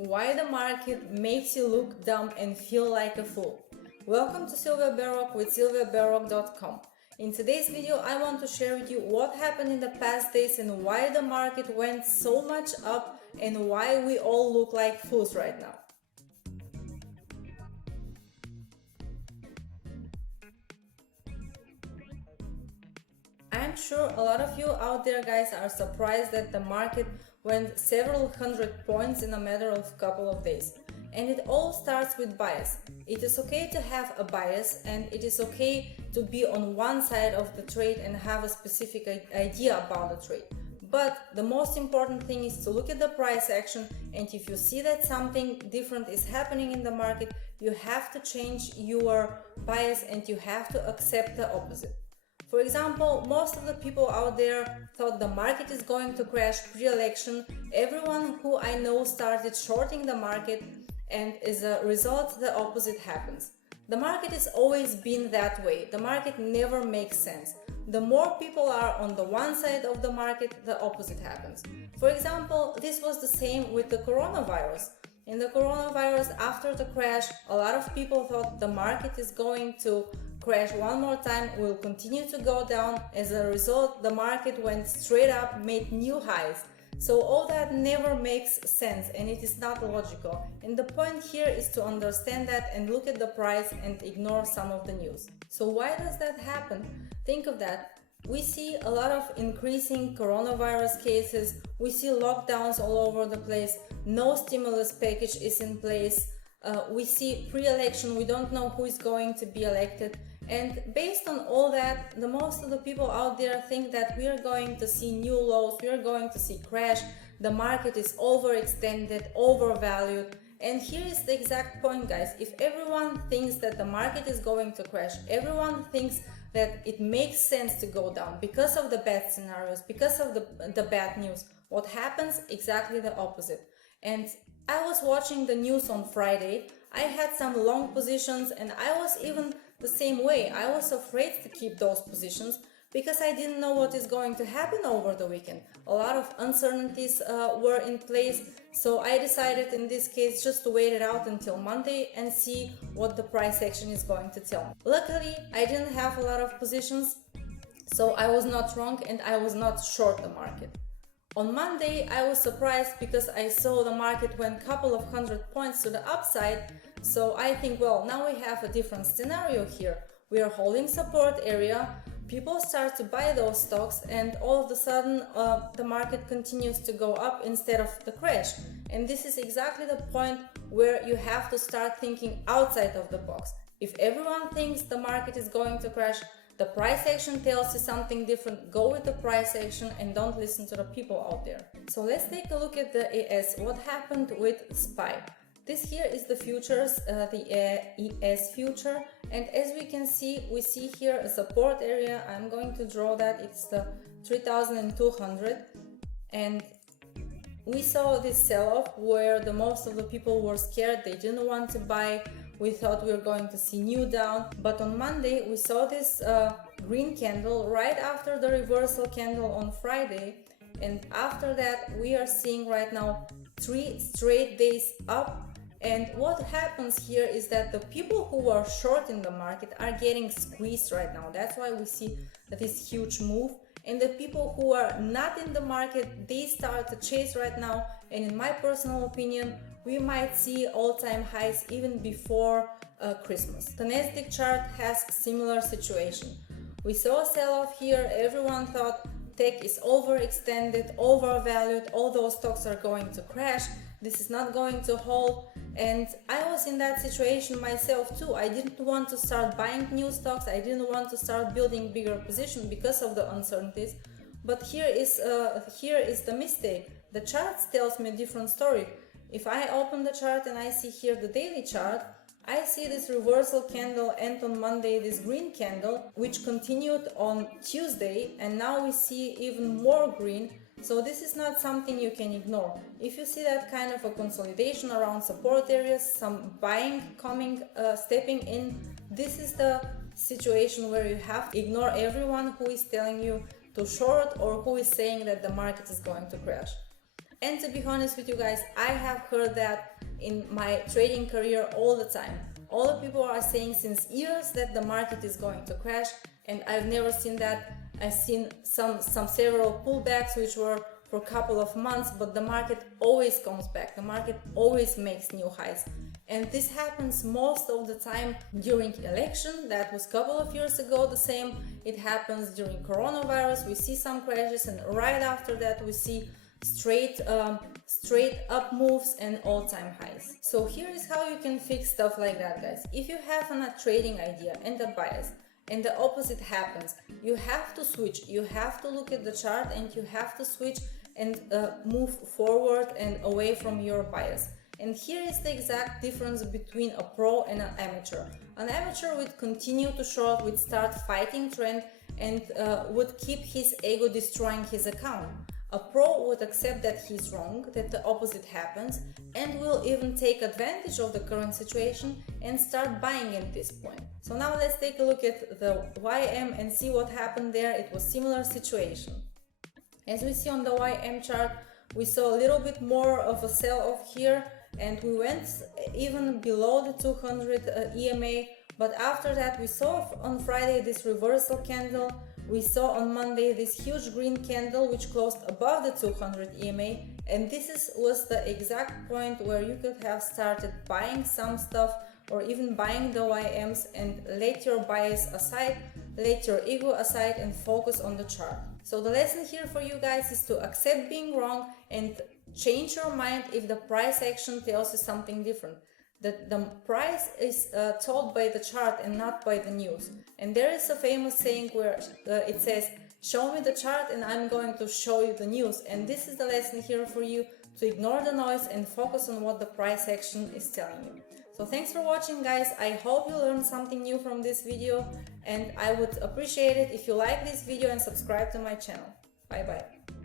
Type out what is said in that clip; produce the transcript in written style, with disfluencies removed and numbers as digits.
Why the market makes you look dumb and feel like a fool. Welcome to Sylvia Berrock with sylviaberrock.com. In today's video, I want to share with you what happened in the past days and why the market went so much up and why we all look like fools right now. I'm sure a lot of you out there guys are surprised that the market went several hundred points in a matter of a couple of days. And it all starts with bias. It is okay to have a bias and it is okay to be on one side of the trade and have a specific idea about the trade. But the most important thing is to look at the price action, and if you see that something different is happening in the market, you have to change your bias and you have to accept the opposite. For example, most of the people out there thought the market is going to crash pre-election. Everyone who I know started shorting the market, and as a result, the opposite happens. The market has always been that way. The market never makes sense. The more people are on the one side of the market, the opposite happens. For example, this was the same with the coronavirus. In the coronavirus, after the crash, a lot of people thought the market is going to crash one more time, will continue to go down. As a result, the market went straight up, made new highs. So all that never makes sense and it is not logical. And the point here is to understand that and look at the price and ignore some of the news. So why does that happen? Think of that. We see a lot of increasing coronavirus cases. We see lockdowns all over the place. No stimulus package is in place. We see pre-election, we don't know who is going to be elected. And based on all that, the most of the people out there think that we are going to see new lows, we are going to see crash, the market is overextended, overvalued. And here is the exact point, guys. If everyone thinks that the market is going to crash, everyone thinks that it makes sense to go down because of the bad scenarios, because of the bad news, what happens? Exactly the opposite. And I was watching the news on Friday. I had some long positions and I was even the same way. I was afraid to keep those positions because I didn't know what is going to happen over the weekend. A lot of uncertainties were in place, so I decided in this case just to wait it out until Monday and see what the price action is going to tell me. Luckily, I didn't have a lot of positions, so I was not wrong and I was not short the market. On Monday, I was surprised because I saw the market went a couple of hundred points to the upside. So I think, well, now we have a different scenario here. We are holding support area, people start to buy those stocks, and all of a sudden the market continues to go up instead of the crash. And this is exactly the point where you have to start thinking outside of the box. If everyone thinks the market is going to crash, the price action tells you something different, go with the price action and don't listen to the people out there. So let's take a look at the ES. What happened with SPY? This here is the futures, the ES future, and as we can see, we see here a support area. I'm going to draw that. It's the 3,200, and we saw this sell-off where the most of the people were scared. They didn't want to buy. We thought we were going to see new down, but on Monday we saw this green candle right after the reversal candle on Friday, and after that we are seeing right now 3 straight days up. And what happens here is that the people who are short in the market are getting squeezed right now. That's why we see this huge move. And the people who are not in the market, they start to chase right now. And in my personal opinion, we might see all-time highs even before Christmas. The Nasdaq chart has similar situation. We saw a sell-off here. Everyone thought tech is overextended, overvalued. All those stocks are going to crash. This is not going to hold. And I was in that situation myself too. I didn't want to start buying new stocks. I didn't want to start building bigger position because of the uncertainties. But here is the mistake. The chart tells me a different story. If I open the chart and I see here the daily chart, I see this reversal candle and on Monday this green candle, which continued on Tuesday, and now we see even more green. So this is not something you can ignore. If you see that kind of a consolidation around support areas, some buying coming, stepping in, this is the situation where you have to ignore everyone who is telling you to short or who is saying that the market is going to crash. And to be honest with you guys, I have heard that in my trading career all the time. All the people are saying since years that the market is going to crash, and I've never seen that. I've seen some several pullbacks which were for a couple of months, but the market always comes back. The market always makes new highs. And this happens most of the time during election. That was a couple of years ago the same. It happens during coronavirus. We see some crashes, and right after that we see straight up moves and all-time highs. So here is how you can fix stuff like that, guys. If you have a trading idea and a bias, and the opposite happens, you have to switch. You have to look at the chart, and you have to switch and move forward and away from your bias. And here is the exact difference between a pro and an amateur. An amateur would continue to short, would start fighting trend, and would keep his ego destroying his account. A pro would accept that he's wrong, that the opposite happens, and will even take advantage of the current situation and start buying at this point. So now let's take a look at the YM and see what happened there. It was similar situation. As we see on the YM chart, we saw a little bit more of a sell-off here, and we went even below the 200 EMA, but after that we saw on Friday this reversal candle. We saw on Monday this huge green candle which closed above the 200 EMA, and this was the exact point where you could have started buying some stuff or even buying the YMs and let your bias aside, let your ego aside, and focus on the chart. So the lesson here for you guys is to accept being wrong and change your mind if the price action tells you something different. That the price is told by the chart and not by the news. And there is a famous saying where it says, show me the chart and I'm going to show you the news. And this is the lesson here for you, to ignore the noise and focus on what the price action is telling you. So thanks for watching, guys. I hope you learned something new from this video, and I would appreciate it if you like this video and subscribe to my channel. Bye bye.